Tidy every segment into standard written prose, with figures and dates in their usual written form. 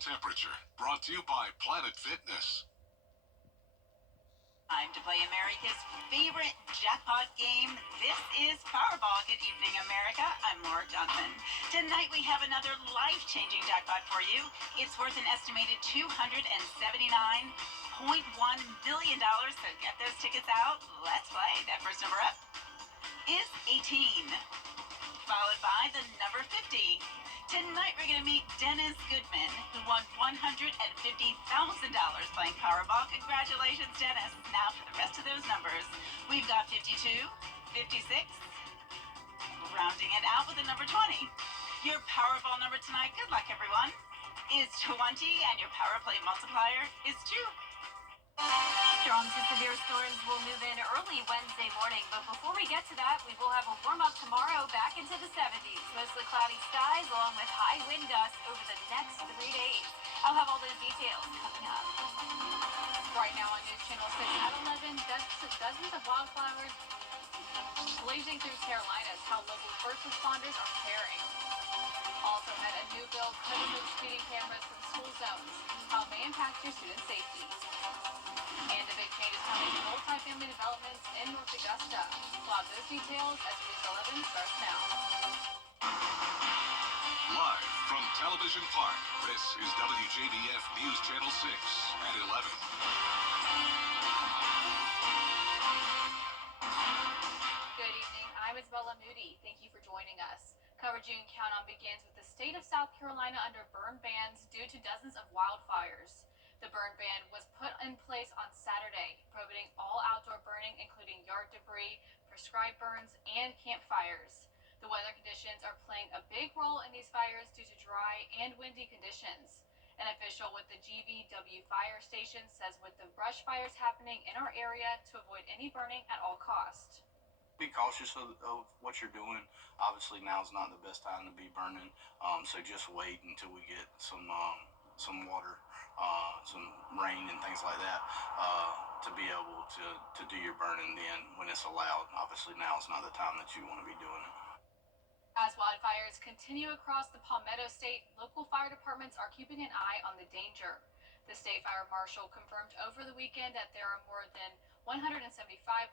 temperature. Brought to you by Planet Fitness. Time to play America's favorite jackpot game. This is Powerball. Good evening, America. I'm Laura Johnson. Tonight we have another life-changing jackpot for you. It's worth an estimated $279.1 million. So get those tickets out. Let's play. That first number up is 18, followed by the number 50. Tonight we're going to meet Dennis Goodman, who won $150,000 playing Powerball. Congratulations, Dennis. Now for the rest of those numbers, we've got 52, 56, rounding it out with the number 20. Your Powerball number tonight, good luck everyone, is 20, and your Power Play multiplier is 2. Strong to severe storms will move in early Wednesday morning, but before we get to that, we will have a warm-up tomorrow back into the 70s. Mostly cloudy skies along with high wind gusts over the next 3 days. I'll have all those details coming up. Right now on News Channel 6 at 11, dozens of wildflowers blazing through Carolinas, how local first responders are preparing. Also had a new bill to remove speeding cameras from school zones, how it may impact your student safety. And a big change is coming to multifamily developments in North Augusta. We'll have those details as News 11 starts now. Live from Television Park, this is WJBF News Channel 6 at 11. Good evening. I'm Isabella Moody. Thank you for joining us. Coverage you can count on begins with the state of South Carolina under burn bans due to dozens of wildfires. The burn ban was put in place on Saturday, prohibiting all outdoor burning, including yard debris, prescribed burns, and campfires. The weather conditions are playing a big role in these fires due to dry and windy conditions. An official with the GVW fire station says with the brush fires happening in our area to avoid any burning at all costs. Be cautious of what you're doing. Obviously now's not the best time to be burning, so just wait until we get some water, some rain and things like that, to be able to do your burning then when it's allowed. Obviously now is not the time that you want to be doing it. As wildfires continue across the Palmetto State, local fire departments are keeping an eye on the danger. The state fire marshal confirmed over the weekend that there are more than 175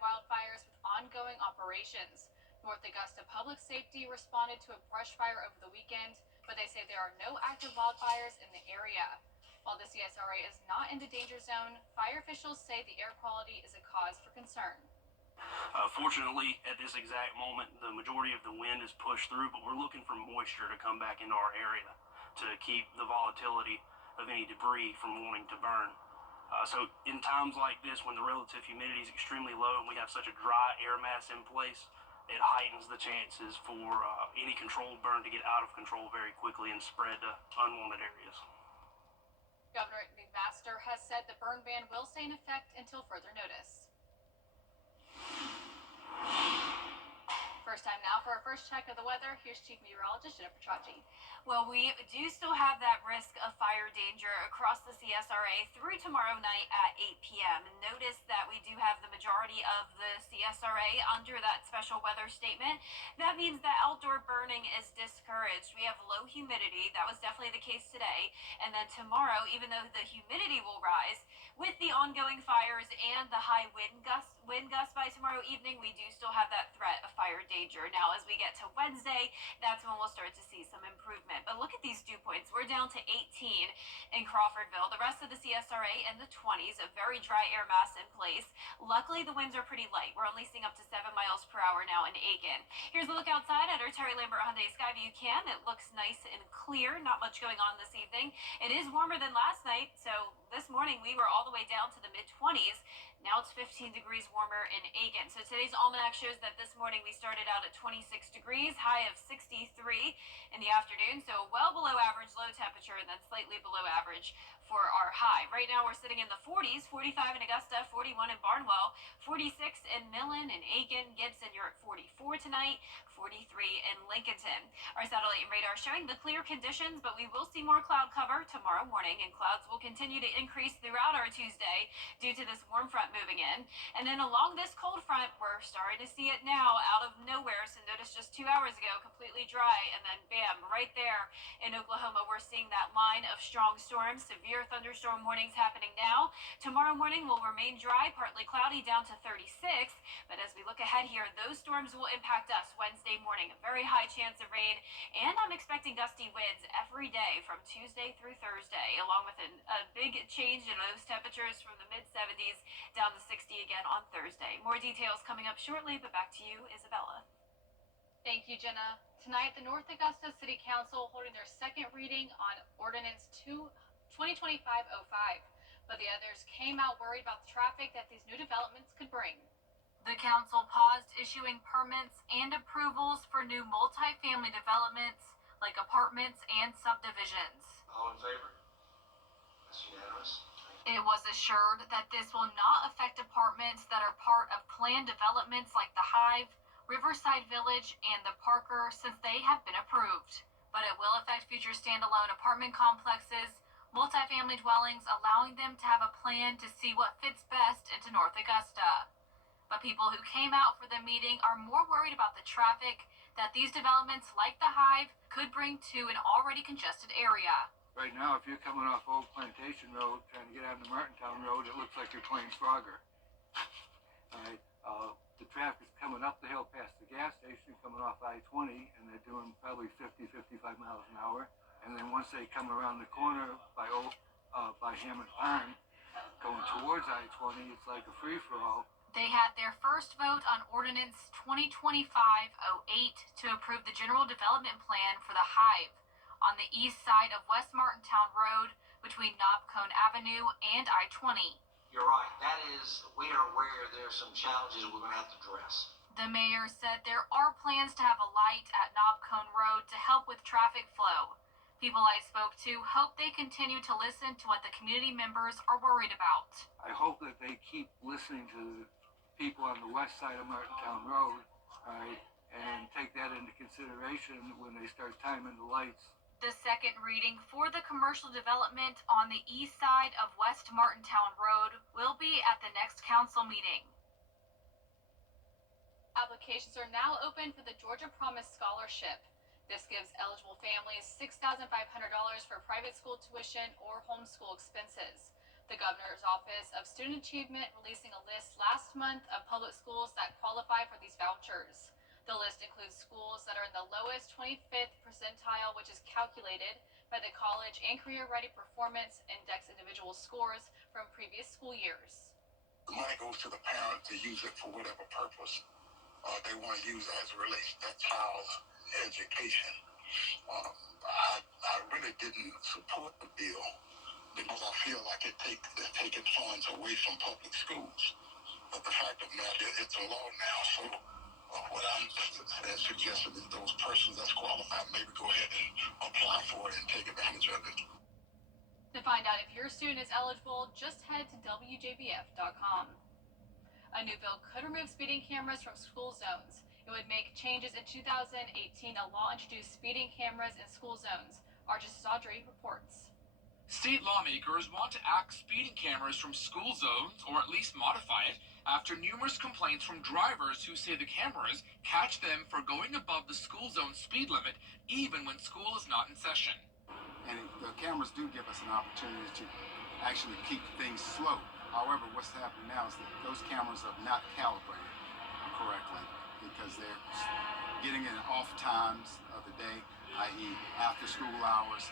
wildfires with ongoing operations. North Augusta Public Safety responded to a brush fire over the weekend, but they say there are no active wildfires in the area. While the CSRA is not in the danger zone, fire officials say the air quality is a cause for concern. Fortunately, at this exact moment, the majority of the wind is pushed through, but we're looking for moisture to come back into our area to keep the volatility of any debris from wanting to burn. So in times like this, when the relative humidity is extremely low and we have such a dry air mass in place, it heightens the chances for any controlled burn to get out of control very quickly and spread to unwanted areas. Governor McMaster has said the burn ban will stay in effect until further notice. First time now for our first check of the weather. Here's Chief Meteorologist Jennifer Trotchi. Well, we do still have that risk of fire danger across the CSRA through tomorrow night at 8 p.m. And notice that we do have the majority of the CSRA under that special weather statement. That means that outdoor burning is discouraged. We have low humidity. That was definitely the case today. And then tomorrow, even though the humidity will rise, with the ongoing fires and the high wind gusts by tomorrow evening, we do still have that threat of fire danger. Now, as we get to Wednesday, that's when we'll start to see some improvement. But look at these dew points. We're down to 18 in Crawfordville. The rest of the CSRA in the 20s, a very dry air mass in place. Luckily, the winds are pretty light. We're only seeing up to 7 miles per hour now in Aiken. Here's a look outside at our Terry Lambert Hyundai Skyview cam. It looks nice and clear. Not much going on this evening. It is warmer than last night, so this morning we were all the way down to the mid-20s. Now it's 15 degrees warmer in Aiken. So today's almanac shows that this morning we started out at 26 degrees, high of 63 in the afternoon. So well below average low temperature and then slightly below average for our high. Right now we're sitting in the 40s, 45 in Augusta, 41 in Barnwell, 46 in Millen and Aiken. Gibson, you're at 44 tonight, 43 in Lincolnton. Our satellite and radar showing the clear conditions, but we will see more cloud cover tomorrow morning, and clouds will continue to increase throughout our Tuesday due to this warm front moving in. again. And then along this cold front, we're starting to see it now out of nowhere. So notice just 2 hours ago, completely dry, and then bam, right there in Oklahoma, we're seeing that line of strong storms. Severe thunderstorm warnings happening now. Tomorrow morning will remain dry, partly cloudy, down to 36. But as we look ahead here, those storms will impact us Wednesday morning. A very high chance of rain, and I'm expecting gusty winds every day from Tuesday through Thursday, along with a big change in those temperatures from the mid-70s down to 60 again on Thursday. More details coming up shortly, but back to you, Isabella. Thank you, Jenna. Tonight, the North Augusta City Council holding their second reading on Ordinance 2025-05, but the others came out worried about the traffic that these new developments could bring. The council paused issuing permits and approvals for new multifamily developments like apartments and subdivisions. All in favor? That's unanimous. It was assured that this will not affect apartments that are part of planned developments like the Hive, Riverside Village, and the Parker, since they have been approved. But it will affect future standalone apartment complexes, multifamily dwellings, allowing them to have a plan to see what fits best into North Augusta. But people who came out for the meeting are more worried about the traffic that these developments like the Hive could bring to an already congested area. Right now, if you're coming off Old Plantation Road, trying to get on the Martintown Road, it looks like you're playing Frogger. Alright, the traffic's coming up the hill past the gas station, coming off I-20, and they're doing probably 50, 55 miles an hour. And then once they come around the corner by Hammond Pond, going towards I-20, it's like a free-for-all. They had their first vote on Ordinance 2025-08 to approve the General Development Plan for the Hive on the east side of West Martintown Road between Knobcone Avenue and I-20. You're right. That is, we are aware there's some challenges we're going to have to address. The mayor said there are plans to have a light at Knobcone Road to help with traffic flow. People I spoke to hope they continue to listen to what the community members are worried about. I hope that they keep listening to the people on the west side of Martintown Road, alright, and take that into consideration when they start timing the lights. The second reading for the commercial development on the east side of West Martintown Road will be at the next council meeting. Applications are now open for the Georgia Promise Scholarship. This gives eligible families $6,500 for private school tuition or homeschool expenses. The Governor's Office of Student Achievement releasing a list last month of public schools that qualify for these vouchers. The list includes schools that are in the lowest 25th percentile, which is calculated by the College and Career Ready Performance Index individual scores from previous school years. The money goes to the parent to use it for whatever purpose they want to use it as it relates to that child's education. I really didn't support the bill because I feel like it's taking funds away from public schools. But the fact of the matter is, it's a law now, so what I'm suggesting is those persons that's qualified maybe go ahead and apply for it and take advantage of it. To find out if your student is eligible, just head to WJBF.com. A new bill could remove speeding cameras from school zones. It would make changes in 2018. A law introduced speeding cameras in school zones. Archie's Audrey reports. State lawmakers want to axe speeding cameras from school zones, or at least modify it, after numerous complaints from drivers who say the cameras catch them for going above the school zone speed limit, even when school is not in session. And the cameras do give us an opportunity to actually keep things slow. However, what's happening now is that those cameras are not calibrated correctly because they're getting in off times of the day, i.e. after school hours.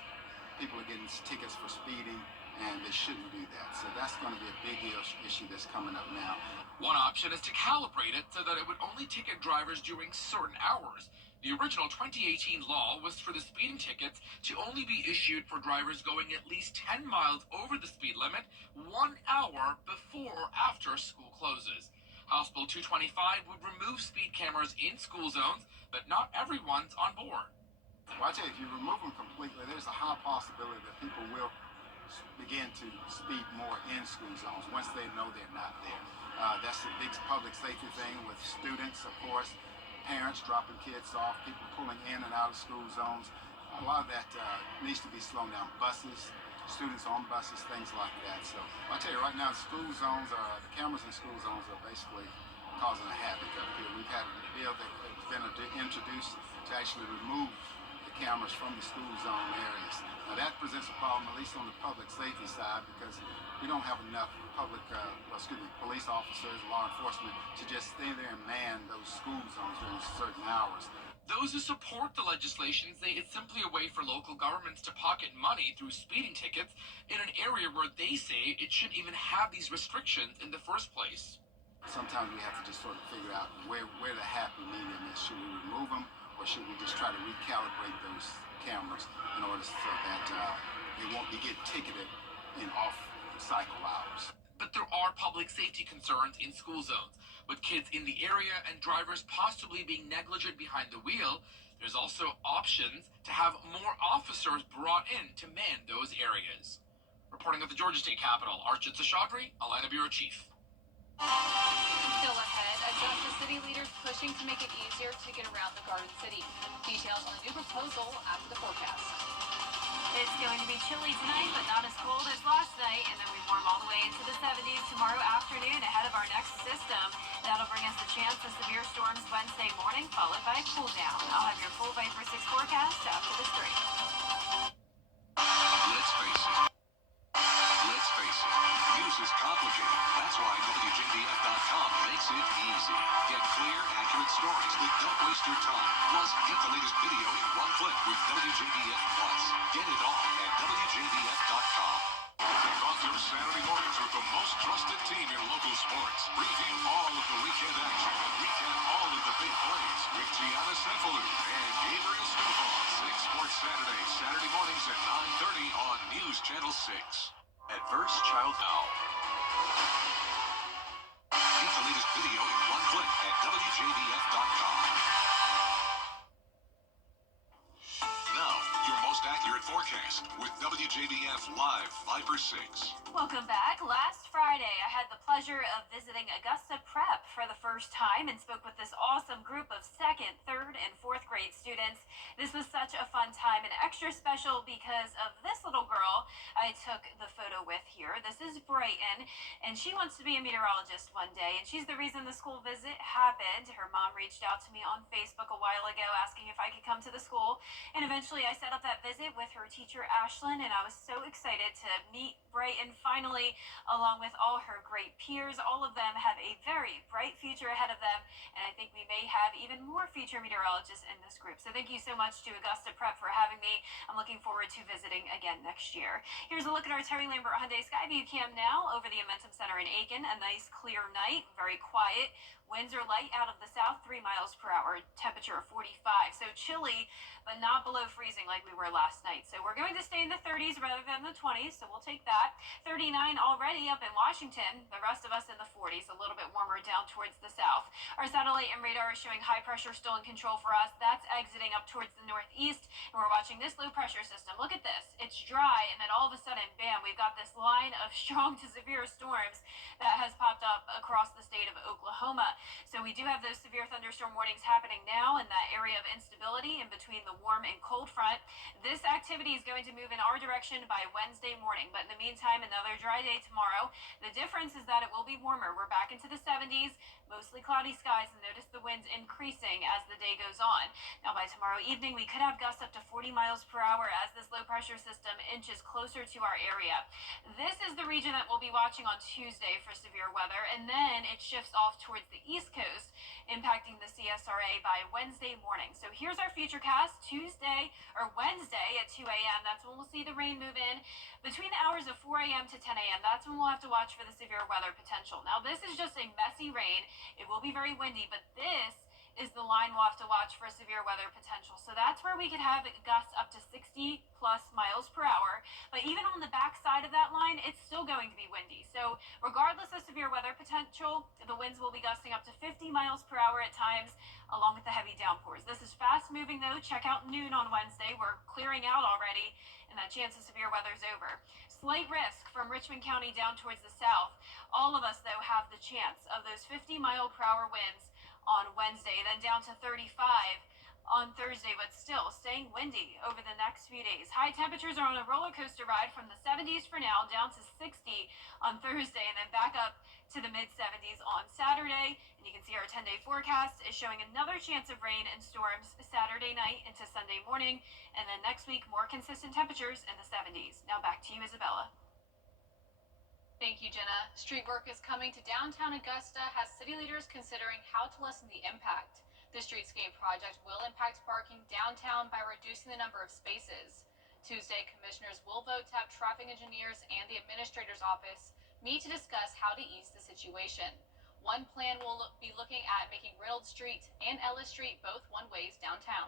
People are getting tickets for speeding, and they shouldn't do that. So that's going to be a big issue that's coming up now. One option is to calibrate it so that it would only ticket drivers during certain hours. The original 2018 law was for the speeding tickets to only be issued for drivers going at least 10 miles over the speed limit 1 hour before or after school closes. House Bill 225 would remove speed cameras in school zones, but not everyone's on board. Well, I tell you, if you remove them completely, there's a high possibility that people will begin to speed more in school zones once they know they're not there. That's a big public safety thing with students, of course, parents dropping kids off, people pulling in and out of school zones. A lot of that needs to be slowed down. Buses, students on buses, things like that. So I tell you right now, the cameras in school zones are basically causing a havoc up here. We've had a bill that's been introduced to actually remove the cameras from the school zone areas. Now that presents a problem, at least on the public safety side, because we don't have enough police officers, law enforcement to just stay there and man those school zones during certain hours. Those who support the legislation say it's simply a way for local governments to pocket money through speeding tickets in an area where they say it shouldn't even have these restrictions in the first place. Sometimes we have to just sort of figure out where the happy medium is. Should we remove them, or should we just try to recalibrate those cameras in order so that they won't be getting ticketed in off-cycle hours? But there are public safety concerns in school zones. With kids in the area and drivers possibly being negligent behind the wheel, there's also options to have more officers brought in to man those areas. Reporting at the Georgia State Capitol, Archit Seshadri, Atlanta Bureau Chief. Still ahead, Augusta city leaders pushing to make it easier to get around the Garden City. Details on the new proposal after the forecast. It's going to be chilly tonight, but not as cold as last night, and then we warm all the way into the 70s tomorrow afternoon ahead of our next system. That'll bring us a chance of severe storms Wednesday morning, followed by a cool down. I'll have your full Viper 6 forecast after this break. Let's face it. News is complicated. That's why WJBF.com makes it easy. Get clear, accurate stories that don't waste your time. Plus, get the latest video in one click with WJBF Plus. Get it all at WJBF.com. Kick off your Saturday mornings with the most trusted team in local sports. Preview all of the weekend action and recap all of the big plays with Gianna Cephalou and Gabriel Stovall. 6 Sports Saturday mornings at 9:30 on News Channel 6. Adverse Child Now. Get the latest video in one click at WJBF.com. Now, your most accurate forecast with WJBF Live Viper 6. Welcome back. Last Friday, I had the pleasure of visiting Augusta Prep for the first time and spoke with this awesome group of 2nd, 3rd, and 4th grade students. This was such a fun time and extra special because of this little girl I took the photo with here. This is Brighton, and she wants to be a meteorologist one day, and she's the reason the school visit happened. Her mom reached out to me on Facebook a while ago asking if I could come to the school, and eventually I set up that visit with her teacher Ashlyn, and I was so excited to meet Brighton finally, along with all her great peers. All of them have a very bright future ahead of them, and I think we may have even more future meteorologists in this group. So thank you so much to Augusta Prep for having me. I'm looking forward to visiting again next year. Here's a look at our Terry Lambert Hyundai Skyview cam now over the Amentum Center in Aiken. A nice clear night, very quiet. Winds are light out of the south, 3 miles per hour, temperature of 45. So chilly, but not below freezing like we were last night. So we're going to stay in the 30s rather than the 20s, so we'll take that. 39 already up in Washington. The rest of us in the 40s, a little bit warmer down towards the south. Our satellite and radar is showing high pressure still in control for us. That's exiting up towards the northeast, and we're watching this low pressure system. Look at this. It's dry, and then all of a sudden, bam, we've got this line of strong to severe storms that has popped up across the state of Oklahoma. So we do have those severe thunderstorm warnings happening now in that area of instability in between the warm and cold front. This activity is going to move in our direction by Wednesday morning, but in the meantime, another dry day tomorrow. The difference is that it will be warmer. We're back into the 70s, mostly cloudy skies, and notice the winds increasing as the day goes on. Now by tomorrow evening, we could have gusts up to 40 miles per hour as this low pressure system inches closer to our area. This is the region that we'll be watching on Tuesday for severe weather, and then it shifts off towards the east coast, impacting the CSRA by Wednesday morning. So here's our futurecast Wednesday at 2 a.m. That's when we'll see the rain move in. Between the hours of 4 a.m. to 10 a.m., that's when we'll have to watch for the severe weather potential. Now this is just a messy rain. It will be very windy, but this is the line we'll have to watch for severe weather potential. So that's where we could have gusts up to 60 plus miles per hour. But even on the back side of that line, it's still going to be windy. So regardless of severe weather potential, the winds will be gusting up to 50 miles per hour at times, along with the heavy downpours. This is fast moving though. Check out noon on Wednesday. We're clearing out already, and that chance of severe weather is over. Slight risk from Richmond County down towards the south. All of us though have the chance of those 50 mile per hour winds on Wednesday, then down to 35 on Thursday, but still staying windy over the next few days. High temperatures are on a roller coaster ride from the 70s for now down to 60 on Thursday, and then back up to the mid 70s on Saturday. And you can see our 10-day forecast is showing another chance of rain and storms Saturday night into Sunday morning, and then next week more consistent temperatures in the 70s. Now back to you, Isabella. Thank you, Jenna. Street work is coming to downtown Augusta, has city leaders considering how to lessen the impact. The streetscape project will impact parking downtown by reducing the number of spaces. Tuesday, commissioners will vote to have traffic engineers and the administrator's office meet to discuss how to ease the situation. One plan will be looking at making Reynolds Street and Ellis Street both one-ways downtown.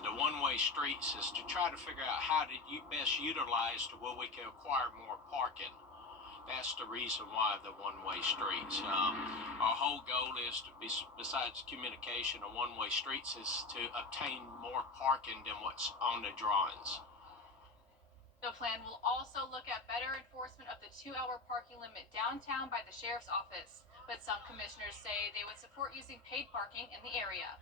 The one-way streets is to try to figure out how to best utilize to where we can acquire more parking. That's the reason why the one-way streets. Our whole goal is to be, besides communication of one-way streets, is to obtain more parking than what's on the drawings. The plan will also look at better enforcement of the 2-hour parking limit downtown by the sheriff's office, but some commissioners say they would support using paid parking in the area.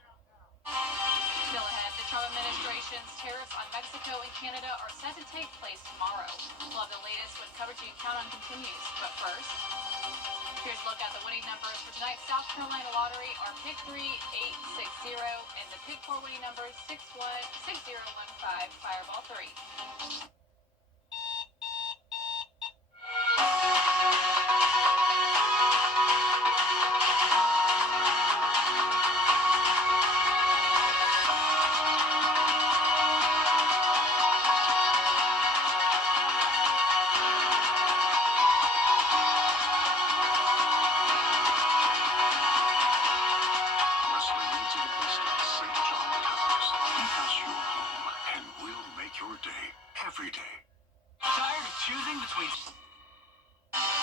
Still ahead, the Trump administration's tariffs on Mexico and Canada are set to take place tomorrow. We'll have the latest when coverage you can count on continues. But first, here's a look at the winning numbers for tonight's South Carolina lottery. Our pick 3, 860, and the pick 4 winning numbers 616015, Fireball 3.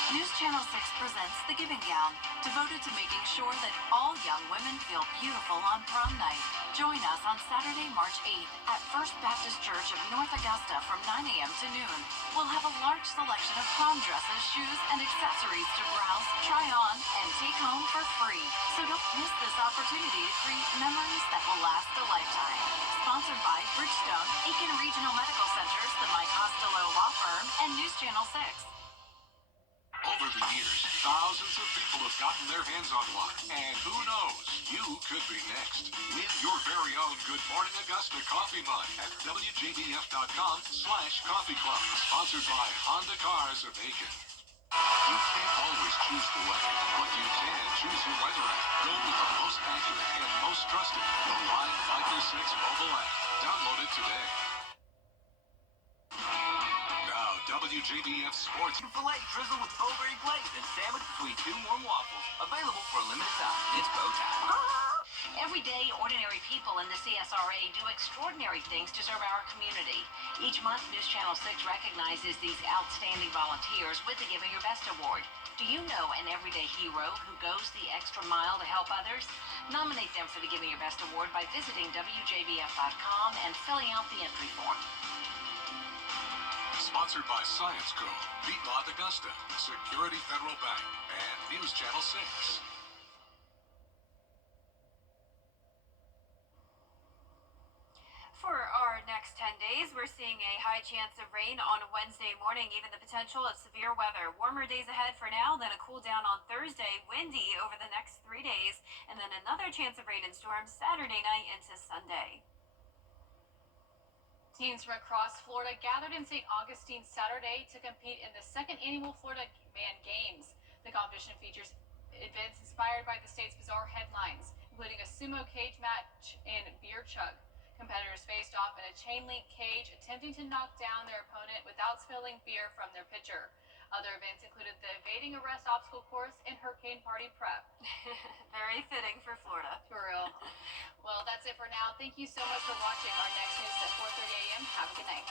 News Channel 6 presents The Giving Gown, devoted to making sure that all young women feel beautiful on prom night. Join us on Saturday, March 8th at First Baptist Church of North Augusta from 9 a.m. to noon. We'll have a large selection of prom dresses, shoes, and accessories to browse, try on, and take home for free. So don't miss this opportunity to create memories that will last a lifetime. Sponsored by Bridgestone, Aiken Regional Medical Centers, the Mike Costello Law Firm, and News Channel 6. Over the years, thousands of people have gotten their hands on one. And who knows, you could be next. Win your very own Good Morning Augusta coffee mug at WJBF.com/coffee club. Sponsored by Honda Cars of Aiken. You can't always choose the weather, but you can choose your weather app. Go with the most accurate and most trusted, the Live Viper 6 mobile app. Download it today. WJBF Sports. Filet drizzle with Bowberry glaze and sandwich between 2 warm waffles. Available for a limited time. It's bow time. Every day, ordinary people in the CSRA do extraordinary things to serve our community. Each month, News Channel 6 recognizes these outstanding volunteers with the Giving Your Best Award. Do you know an everyday hero who goes the extra mile to help others? Nominate them for the Giving Your Best Award by visiting WJBF.com and filling out the entry form. Sponsored by Science Co., Piedmont Augusta, Security Federal Bank, and News Channel 6. For our next 10 days, we're seeing a high chance of rain on Wednesday morning, even the potential of severe weather. Warmer days ahead for now, then a cool down on Thursday, windy over the next 3 days, and then another chance of rain and storms Saturday night into Sunday. Teams from across Florida gathered in St. Augustine Saturday to compete in the second annual Florida Man Games. The competition features events inspired by the state's bizarre headlines, including a sumo cage match and beer chug. Competitors faced off in a chain-link cage, attempting to knock down their opponent without spilling beer from their pitcher. Other events included the evading arrest obstacle course and hurricane party prep. Very fitting for Florida. For real. Well, that's it for now. Thank you so much for watching. Our next news at 4:30 a.m. Have a good night.